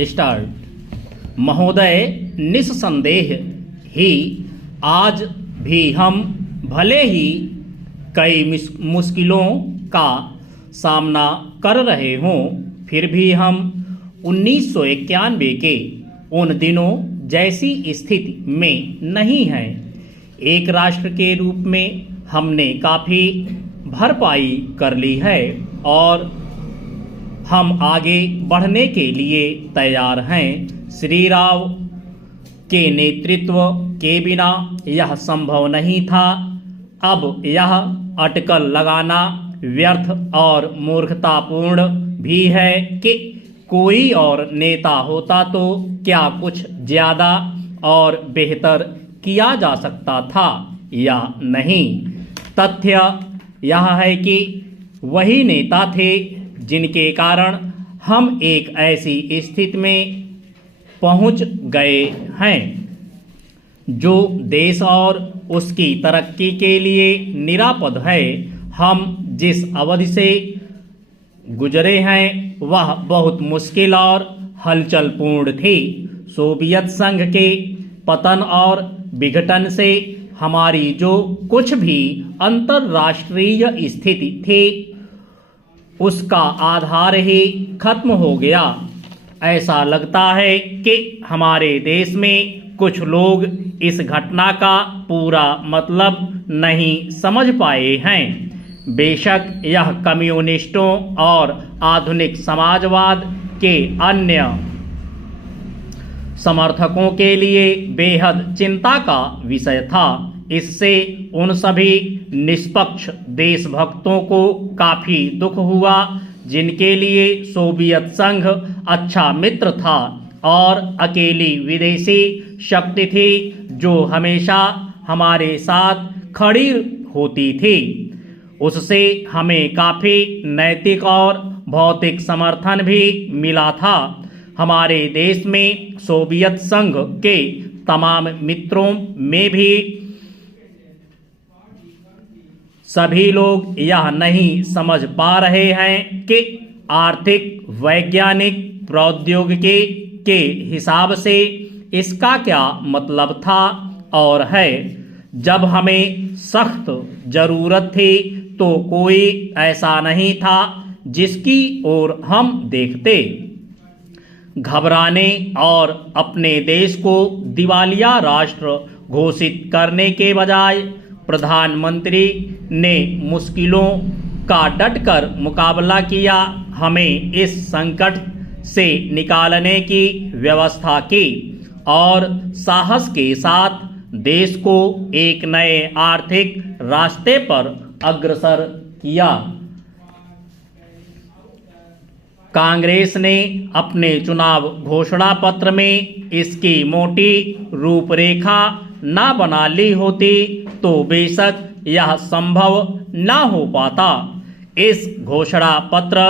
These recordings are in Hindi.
स्टार्ट। महोदय, निस्संदेह ही आज भी हम भले ही कई मुश्किलों का सामना कर रहे हों, फिर भी हम 1991 के उन दिनों जैसी स्थिति में नहीं हैं। एक राष्ट्र के रूप में हमने काफ़ी भरपाई कर ली है और हम आगे बढ़ने के लिए तैयार हैं। श्री राव के नेतृत्व के बिना यह संभव नहीं था। अब यह अटकल लगाना व्यर्थ और मूर्खतापूर्ण भी है कि कोई और नेता होता तो क्या कुछ ज़्यादा और बेहतर किया जा सकता था या नहीं। तथ्य यह है कि वही नेता थे जिनके कारण हम एक ऐसी स्थिति में पहुंच गए हैं जो देश और उसकी तरक्की के लिए निरापद है। हम जिस अवधि से गुजरे हैं वह बहुत मुश्किल और हलचलपूर्ण थी। सोवियत संघ के पतन और विघटन से हमारी जो कुछ भी अंतर्राष्ट्रीय स्थिति थी उसका आधार ही खत्म हो गया। ऐसा लगता है कि हमारे देश में कुछ लोग इस घटना का पूरा मतलब नहीं समझ पाए हैं। बेशक यह कम्युनिस्टों और आधुनिक समाजवाद के अन्य समर्थकों के लिए बेहद चिंता का विषय था। इससे उन सभी निष्पक्ष देशभक्तों को काफ़ी दुख हुआ जिनके लिए सोवियत संघ अच्छा मित्र था और अकेली विदेशी शक्ति थी जो हमेशा हमारे साथ खड़ी होती थी। उससे हमें काफ़ी नैतिक और भौतिक समर्थन भी मिला था। हमारे देश में सोवियत संघ के तमाम मित्रों में भी सभी लोग यह नहीं समझ पा रहे हैं कि आर्थिक वैज्ञानिक प्रौद्योगिकी के हिसाब से इसका क्या मतलब था और है। जब हमें सख्त ज़रूरत थी तो कोई ऐसा नहीं था जिसकी ओर हम देखते। घबराने और अपने देश को दिवालिया राष्ट्र घोषित करने के बजाय प्रधानमंत्री ने मुश्किलों का डटकर मुकाबला किया। हमें इस संकट से निकालने की व्यवस्था की और साहस के साथ देश को एक नए आर्थिक रास्ते पर अग्रसर किया। कांग्रेस ने अपने चुनाव घोषणा पत्र में इसकी मोटी रूपरेखा ना बना ली होती तो बेशक यह संभव ना हो पाता। इस घोषणा पत्र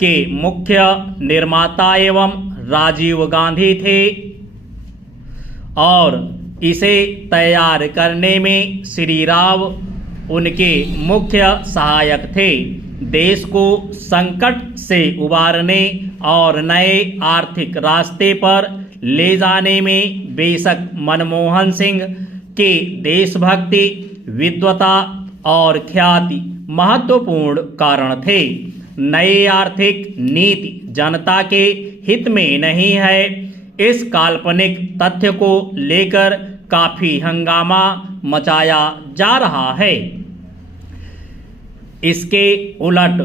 के मुख्य निर्माता एवं राजीव गांधी थे और इसे तैयार करने में श्री राव उनके मुख्य सहायक थे। देश को संकट से उबारने और नए आर्थिक रास्ते पर ले जाने में बेशक मनमोहन सिंह के देशभक्ति, विद्वता और ख्याति महत्वपूर्ण कारण थे। नई आर्थिक नीति जनता के हित में नहीं है। इस काल्पनिक तथ्य को लेकर काफ़ी हंगामा मचाया जा रहा है। इसके उलट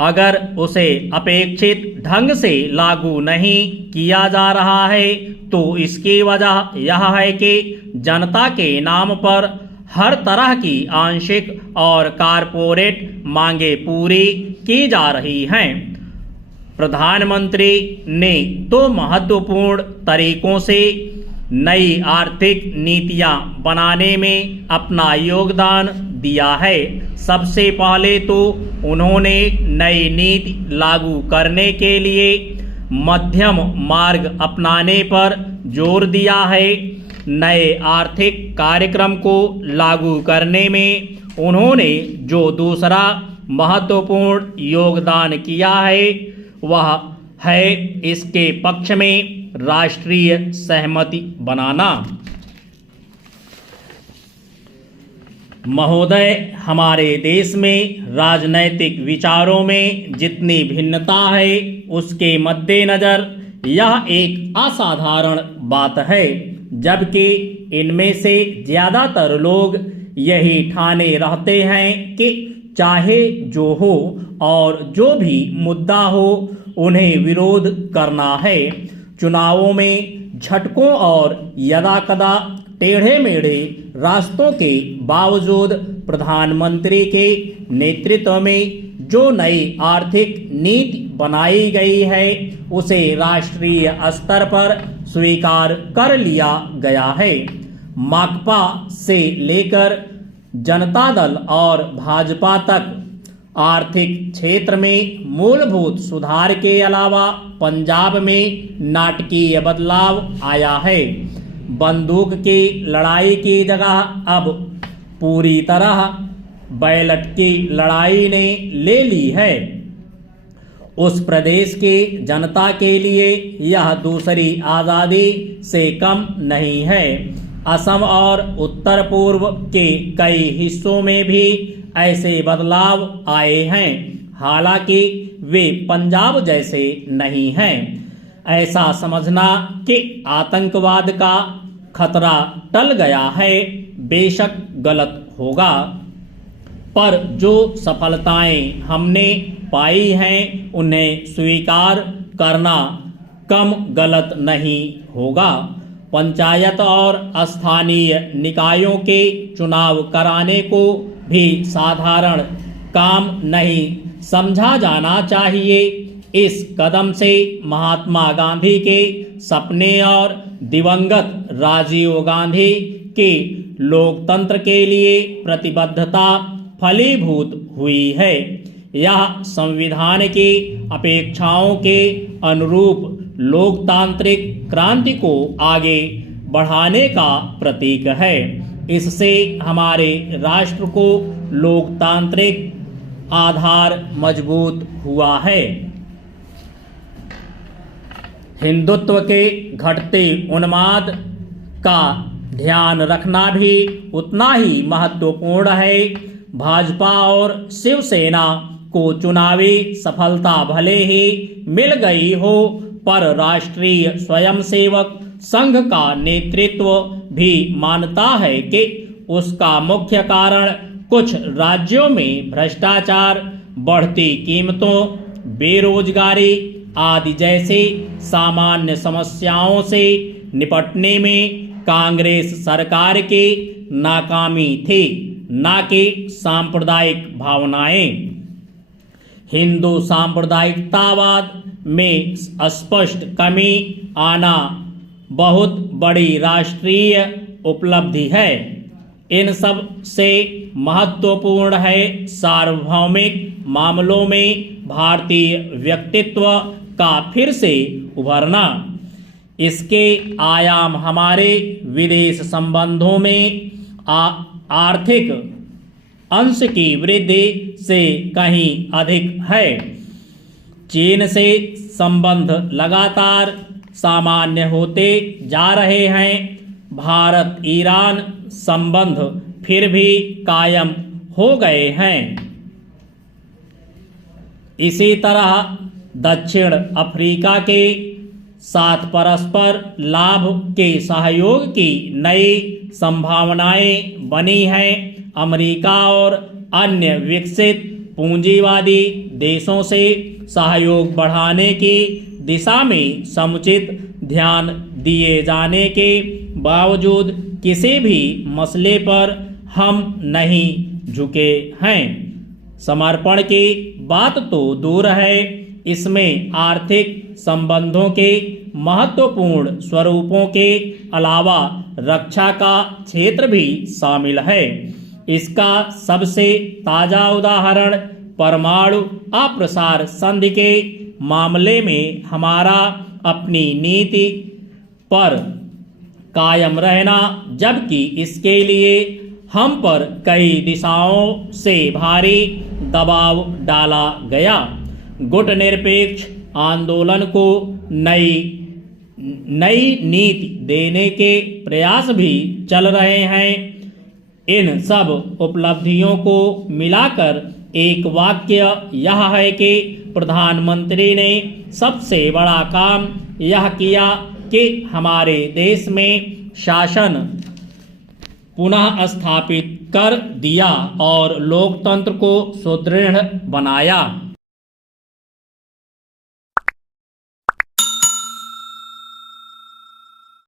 अगर उसे अपेक्षित ढंग से लागू नहीं किया जा रहा है तो इसकी वजह यह है कि जनता के नाम पर हर तरह की आंशिक और कारपोरेट मांगे पूरी की जा रही हैं। प्रधानमंत्री ने दो महत्वपूर्ण तरीकों से नई आर्थिक नीतियां बनाने में अपना योगदान दिया है। सबसे पहले तो उन्होंने नई नीति लागू करने के लिए मध्यम मार्ग अपनाने पर जोर दिया है। नए आर्थिक कार्यक्रम को लागू करने में उन्होंने जो दूसरा महत्वपूर्ण योगदान किया है वह है इसके पक्ष में राष्ट्रीय सहमति बनाना। महोदय, हमारे देश में राजनैतिक विचारों में जितनी भिन्नता है उसके मद्देनज़र यह एक असाधारण बात है, जबकि इनमें से ज़्यादातर लोग यही ठाने रहते हैं कि चाहे जो हो और जो भी मुद्दा हो उन्हें विरोध करना है। चुनावों में झटकों और यदाकदा टेढ़े मेढ़े रास्तों के बावजूद प्रधानमंत्री के नेतृत्व में जो नई आर्थिक नीति बनाई गई है उसे राष्ट्रीय स्तर पर स्वीकार कर लिया गया है। माकपा से लेकर जनता दल और भाजपा तक आर्थिक क्षेत्र में मूलभूत सुधार के अलावा पंजाब में नाटकीय बदलाव आया है। बंदूक की लड़ाई की जगह अब पूरी तरह बैलट की लड़ाई ने ले ली है। उस प्रदेश की जनता के लिए यह दूसरी आज़ादी से कम नहीं है। असम और उत्तर पूर्व के कई हिस्सों में भी ऐसे बदलाव आए हैं, हालांकि वे पंजाब जैसे नहीं हैं। ऐसा समझना कि आतंकवाद का खतरा टल गया है बेशक गलत होगा, पर जो सफलताएं हमने पाई हैं उन्हें स्वीकार करना कम गलत नहीं होगा। पंचायत और स्थानीय निकायों के चुनाव कराने को भी साधारण काम नहीं समझा जाना चाहिए। इस कदम से महात्मा गांधी के सपने और दिवंगत राजीव गांधी की लोकतंत्र के लिए प्रतिबद्धता फलीभूत हुई है। यह संविधान की अपेक्षाओं के अनुरूप लोकतांत्रिक क्रांति को आगे बढ़ाने का प्रतीक है। इससे हमारे राष्ट्र को लोकतांत्रिक आधार मजबूत हुआ है। हिंदुत्व के घटते उन्माद का ध्यान रखना भी उतना ही महत्वपूर्ण है। भाजपा और शिवसेना को चुनावी सफलता भले ही मिल गई हो, पर राष्ट्रीय स्वयंसेवक संघ का नेतृत्व भी मानता है कि उसका मुख्य कारण कुछ राज्यों में भ्रष्टाचार, बढ़ती कीमतों, बेरोजगारी आदि जैसी सामान्य समस्याओं से निपटने में कांग्रेस सरकार की नाकामी थी, न कि सांप्रदायिक भावनाएं। हिंदू सांप्रदायिकतावाद में स्पष्ट कमी आना बहुत बड़ी राष्ट्रीय उपलब्धि है। इन सब से महत्वपूर्ण है सार्वभौमिक मामलों में भारतीय व्यक्तित्व का फिर से उभरना। इसके आयाम हमारे विदेश संबंधों में आर्थिक अंश की वृद्धि से कहीं अधिक है। चीन से संबंध लगातार सामान्य होते जा रहे हैं। भारत ईरान संबंध फिर भी कायम हो गए हैं। इसी तरह दक्षिण अफ्रीका के साथ परस्पर लाभ के सहयोग की नई संभावनाएं बनी हैं। अमेरिका और अन्य विकसित पूंजीवादी देशों से सहयोग बढ़ाने की दिशा में समुचित ध्यान दिए जाने के बावजूद किसी भी मसले पर हम नहीं झुके हैं। समर्पण की बात तो दूर है, इसमें आर्थिक संबंधों के महत्वपूर्ण स्वरूपों के अलावा रक्षा का क्षेत्र भी शामिल है। इसका सबसे ताज़ा उदाहरण परमाणु अप्रसार संधि के मामले में हमारा अपनी नीति पर कायम रहना, जबकि इसके लिए हम पर कई दिशाओं से भारी दबाव डाला गया। गुटनिरपेक्ष आंदोलन को नई नीति देने के प्रयास भी चल रहे हैं। इन सब उपलब्धियों को मिलाकर एक वाक्य यह है कि प्रधानमंत्री ने सबसे बड़ा काम यह किया कि हमारे देश में शासन पुनः स्थापित कर दिया और लोकतंत्र को सुदृढ़ बनाया।